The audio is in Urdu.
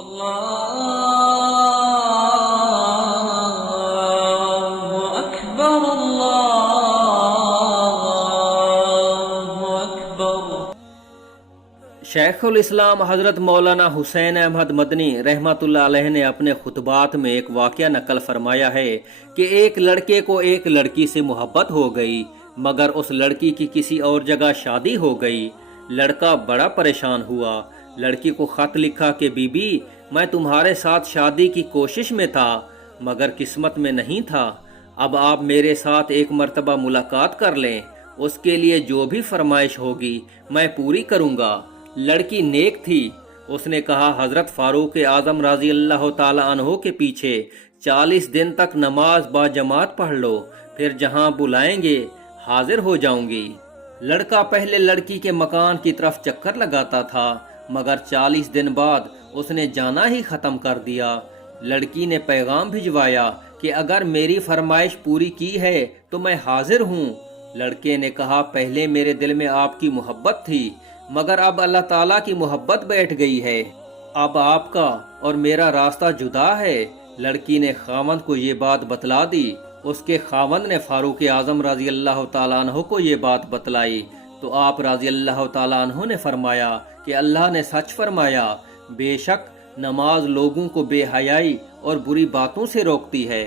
اللہ اکبر اللہ اکبر۔ شیخ الاسلام حضرت مولانا حسین احمد مدنی رحمۃ اللہ علیہ نے اپنے خطبات میں ایک واقعہ نقل فرمایا ہے کہ ایک لڑکے کو ایک لڑکی سے محبت ہو گئی، مگر اس لڑکی کی کسی اور جگہ شادی ہو گئی۔ لڑکا بڑا پریشان ہوا، لڑکی کو خط لکھا کہ بی بی میں تمہارے ساتھ شادی کی کوشش میں تھا مگر قسمت میں نہیں تھا، اب آپ میرے ساتھ ایک مرتبہ ملاقات کر لیں، اس کے لیے جو بھی فرمائش ہوگی میں پوری کروں گا۔ لڑکی نیک تھی، اس نے کہا حضرت فاروق اعظم رضی اللہ تعالی عنہ کے پیچھے 40 دن تک نماز با جماعت پڑھ لو، پھر جہاں بلائیں گے حاضر ہو جاؤں گی۔ لڑکا پہلے لڑکی کے مکان کی طرف چکر لگاتا تھا مگر 40 دن بعد اس نے جانا ہی ختم کر دیا۔ لڑکی نے پیغام بھجوایا کہ اگر میری فرمائش پوری کی ہے تو میں حاضر ہوں۔ لڑکے نے کہا پہلے میرے دل میں آپ کی محبت تھی مگر اب اللہ تعالیٰ کی محبت بیٹھ گئی ہے، اب آپ کا اور میرا راستہ جدا ہے۔ لڑکی نے خاوند کو یہ بات بتلا دی، اس کے خاوند نے فاروق اعظم رضی اللہ تعالیٰ عنہ کو یہ بات بتلائی تو آپ رضی اللہ تعالیٰ عنہ نے فرمایا کہ اللہ نے سچ فرمایا، بے شک نماز لوگوں کو بے حیائی اور بری باتوں سے روکتی ہے۔